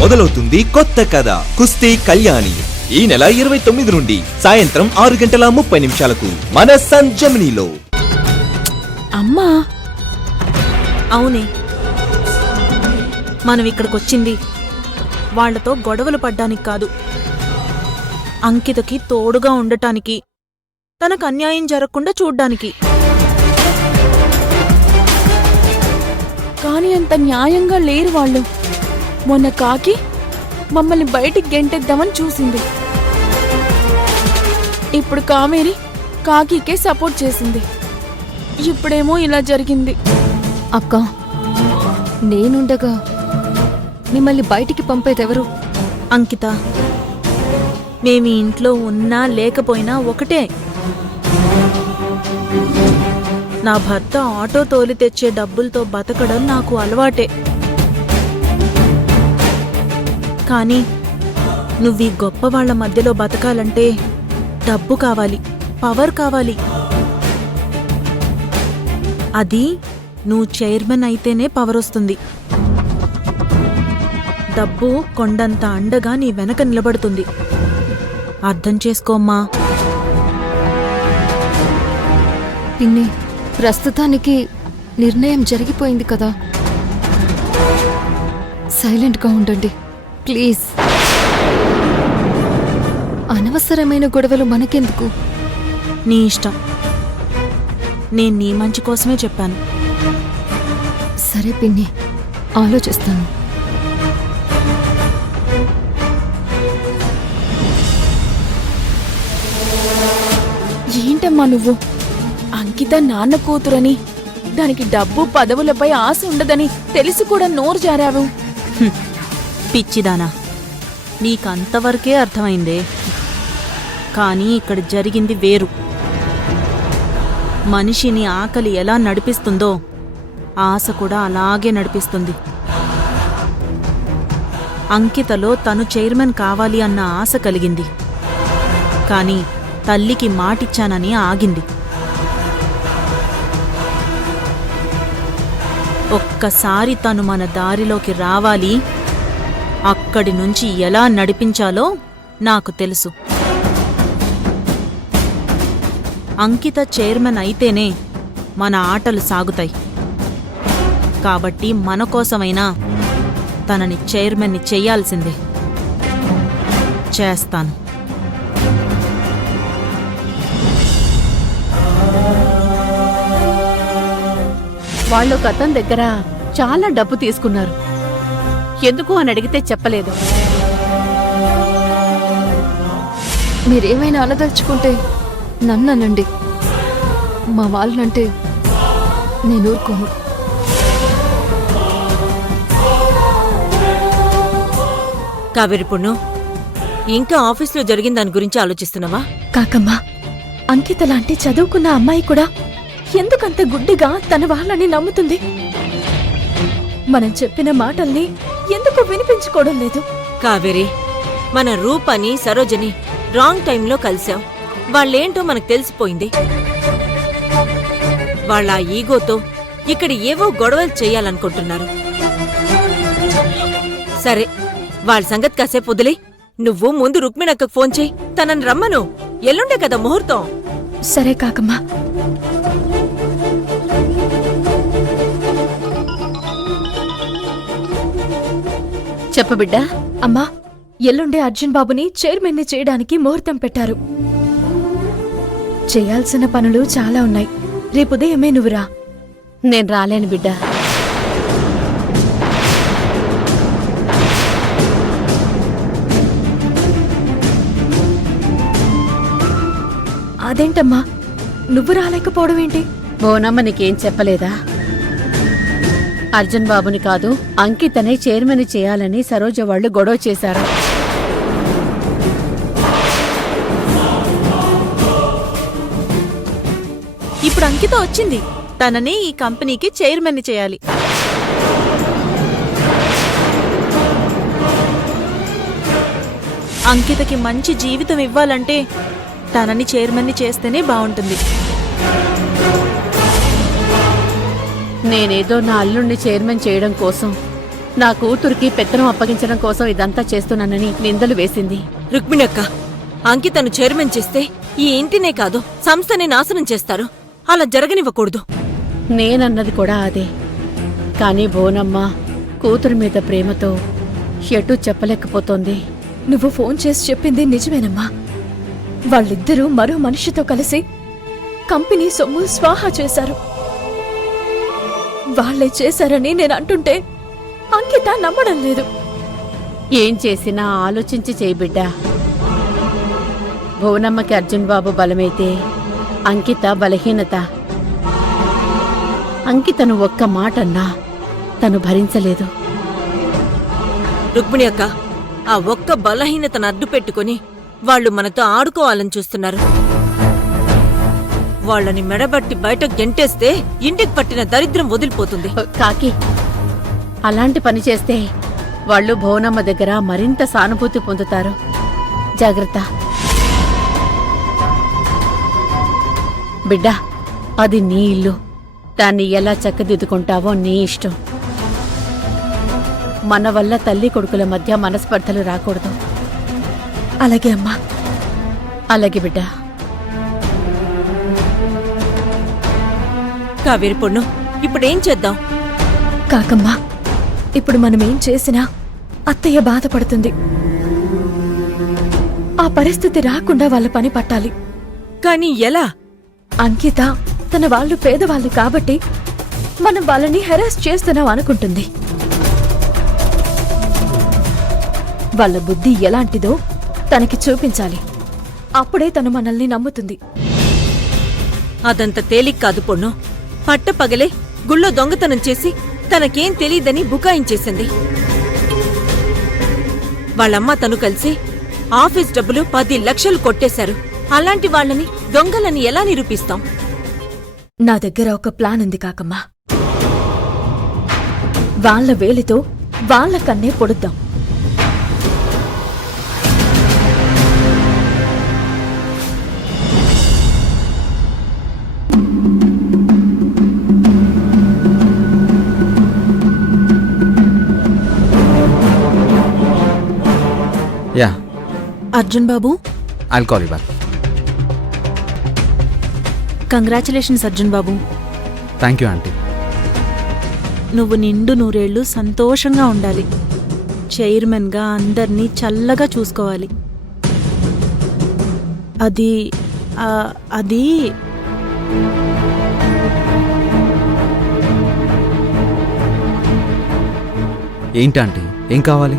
మొదలవుతుంది కొత్త కథ కుస్తీ కళ్యాణి. ఈ నెల 29 నుండి సాయంత్రం 6:30 మన సన్ జెమినీలో. అమ్మా, అవునే, మనం ఇక్కడికొచ్చింది వాళ్లతో గొడవలు పడ్డానికి కాదు, అంకితకి తోడుగా ఉండటానికి, తనకు అన్యాయం జరగకుండా చూడ్డానికి. కాని అంత న్యాయంగా లేరు వాళ్ళు. మొన్న కాకి మమ్మల్ని బయటికి గెంటేద్దామని చూసింది. ఇప్పుడు కావేరి కాకికే సపోర్ట్ చేసింది. ఇప్పుడేమో ఇలా జరిగింది. అక్క, నేనుండగా మిమ్మల్ని బయటికి పంపేదెవరు? అంకిత, మేమీ ఇంట్లో ఉన్నా లేకపోయినా ఒకటే. నా భర్త ఆటో తోలి తెచ్చే డబ్బులతో బతకడం నాకు అలవాటే. కానీ నువ్వీ గొప్పవాళ్ల మధ్యలో బతకాలంటే డబ్బు కావాలి, పవర్ కావాలి. అది నువ్వు చైర్మన్ అయితేనే పవర్ వస్తుంది. డబ్బు కొండంత అండగా నీ వెనక నిలబడుతుంది. అర్థం చేసుకోమ్మా. పిన్ని, ప్రస్తుతానికి నిర్ణయం జరిగిపోయింది కదా, సైలెంట్గా ఉండండి ప్లీజ్. అనవసరమైన గొడవలు మనకెందుకు? నీ ఇష్టం. నేను నీ మంచి కోసమే చెప్పాను. సరే పిన్ని, ఆలోచిస్తాను. ఏంటమ్మా నువ్వు? అంకిత నాన్న కూతురని, దానికి డబ్బు పదవులపై ఆశ ఉండదని తెలిసి కూడా నోరు జారావు. పిచ్చిదానా, నీకంతవరకే అర్థమైందే. కానీ ఇక్కడ జరిగింది వేరు. మనిషిని ఆకలి ఎలా నడిపిస్తుందో ఆశ కూడా అలాగే నడిపిస్తుంది. అంకితలో తను చైర్మన్ కావాలి అన్న ఆశ కలిగింది. కానీ తల్లికి మాటిచ్చానని ఆగింది. ఒక్కసారి తను మన దారిలోకి రావాలి, అక్కడి నుంచి ఎలా నడిపించాలో నాకు తెలుసు. అంకిత చైర్మన్ అయితేనే మన ఆటలు సాగుతాయి. కాబట్టి మన కోసమైనా తనని చైర్మన్ని చెయ్యాల్సిందే. చేస్తాను. వాళ్ళు అతని దగ్గర చాలా డబ్బు తీసుకున్నారు. ఎందుకు అని అడిగితే చెప్పలేదు. మీరేమైనా అనదలుచుకుంటే నన్ననండి, మా వాళ్ళనంటే నేను ఊరుకోను. కావేరి పొన్ను, ఇంకా ఆఫీస్లో జరిగిన దాని గురించి ఆలోచిస్తున్నావా? కాకమ్మా, అంకిత లాంటి చదువుకున్న అమ్మాయి కూడా ఎందుకంత గుడ్డిగా తన వాళ్ళని నమ్ముతుంది? మనం చెప్పిన మాటల్ని ఎందుకు వినిపించుకోవడం లేదు? కావేరి, మన రూపని సరోజని రాంగ్ టైంలో కలిశాం. వాళ్ళేంటో మనకు తెలిసిపోయింది. వాళ్ళ ఈగోతో ఇక్కడ ఏవో గొడవలు చెయ్యాలనుకుంటున్నారు. సరే, వాళ్ళ సంగతి కాసేపు వదిలే. నువ్వు ముందు రుక్మిణక్కకు ఫోన్ చేయి, తనని రమ్మను. ఎల్లుండే కదా ముహూర్తం. సరే కాకమ్మా. చెప్ప బిడ్డా. అమ్మా, ఎల్లుండే అర్జున్ బాబుని చైర్మన్ని చేయడానికి ముహూర్తం పెట్టారు. చేయాల్సిన పనులు చాలా ఉన్నాయి. రేపుదయమే నువ్వురా. నేను రాలేను బిడ్డా. అదేంటమ్మా, నువ్వు రాలేకపోవడం ఏంటి? బోనమ్మ నీకేం చెప్పలేదా? అర్జున్ బాబుని కాదు, అంకితనే చైర్మన్ చేయాలని సరోజ వాళ్ళు గొడవ చేశారు. ఇప్పుడు అంకిత వచ్చింది. తననే ఈ కంపెనీకి చైర్మన్ని చేయాలి. అంకితకి మంచి జీవితం ఇవ్వాలంటే తనని చైర్మన్ని చేస్తేనే బావుంటుంది. నేనేదో నా అల్లుణ్ణి చైర్మన్ చేయడం కోసం నా కూతురికి పెత్తనం అప్పగించడం కోసం ఇదంతా చేస్తున్నానని నిందలు వేసింది. రుక్మిణక్క, అంకితను చైర్మన్ చేస్తే ఈ ఇంటినే కాదు సంస్థని నాశనం చేస్తారు. అలా జరగనివ్వకూడదు. నేనన్నది కూడా అదే. కానీ బోనమ్మ కూతురు మీద ప్రేమతో ఎటూ చెప్పలేకపోతోంది. నువ్వు ఫోన్ చేసి చెప్పింది నిజమేనమ్మా. వాళ్ళిద్దరూ మరో మనిషితో కలిసి కంపెనీ సొమ్ము స్వాహా చేశారు. వాళ్లే చేశారని నేను అంటుంటే అంకిత నమ్మడం లేదు. ఏం చేసినా ఆలోచించి చేయి బిడ్డా. భువనమ్మకి అర్జున్ బాబు బలమైతే అంకిత బలహీనత. అంకితను ఒక్క మాటన్నా తను భరించలేదు. రుక్మిణి అక్క, ఆ ఒక్క బలహీనతను అడ్డు పెట్టుకుని వాళ్ళు మనతో ఆడుకోవాలని చూస్తున్నారు. వాళ్ళని మెడబట్టి బయట గెంటేస్తే ఇంటికి పట్టిన దరిద్రం వదిలిపోతుంది. కాకి, అలాంటి పని చేస్తే వాళ్ళు భువనమ్మ దగ్గర మరింత సానుభూతి పొందుతారు. జాగ్రత్త బిడ్డా. అది నీ ఇల్లు. దాన్ని ఎలా చక్కదిద్దుకుంటావో నీ ఇష్టం. మన వల్ల తల్లి కొడుకుల మధ్య మనస్పర్ధలు రాకూడదు. అలాగే అమ్మా. అలాగే బిడ్డా. కావేరి పొన్ను, ఇప్పుడేం చేద్దాం? కాకమ్మా, ఇప్పుడు మనమేం చేసినా అత్తయ్య బాధపడుతుంది. ఆ పరిస్థితి రాకుండా వాళ్ళ పని పట్టాలి. కానీ ఎలా? అంకిత తన వాళ్ళు పేదవాళ్ళు కాబట్టి మనం వాళ్ళని హెరాస్ చేస్తున్నాం అనుకుంటుంది. వాళ్ళ బుద్ధి ఎలాంటిదో తనకి చూపించాలి. అప్పుడే తను మనల్ని నమ్ముతుంది. అదంత తేలిక్ కాదు పొన్ను. పట్టపగలే గుళ్ళో దొంగతనం చేసి తనకేం తెలీదని బుకాయించేసింది. వాళ్ళమ్మ తను కలిసి ఆఫీస్ డబ్బులు 10 లక్షలు కొట్టేశారు. అలాంటి వాళ్ళని దొంగలని ఎలా నిరూపిస్తాం? నా దగ్గర ఒక ప్లాన్ ఉంది కాకమ్మా. వాళ్ళ వేలితో వాళ్ళ కన్నే పొడుద్దాం. యా, అర్జున్ బాబు, I'll call you back. Congratulations Arjun బాబు. Thank you aunty. నువ్వు నిండు నూరేళ్లు సంతోషంగా ఉండాలి. చైర్మన్గా అందర్నీ చల్లగా చూసుకోవాలి. అది అది ఏంటి ఆంటీ, ఏం కావాలి?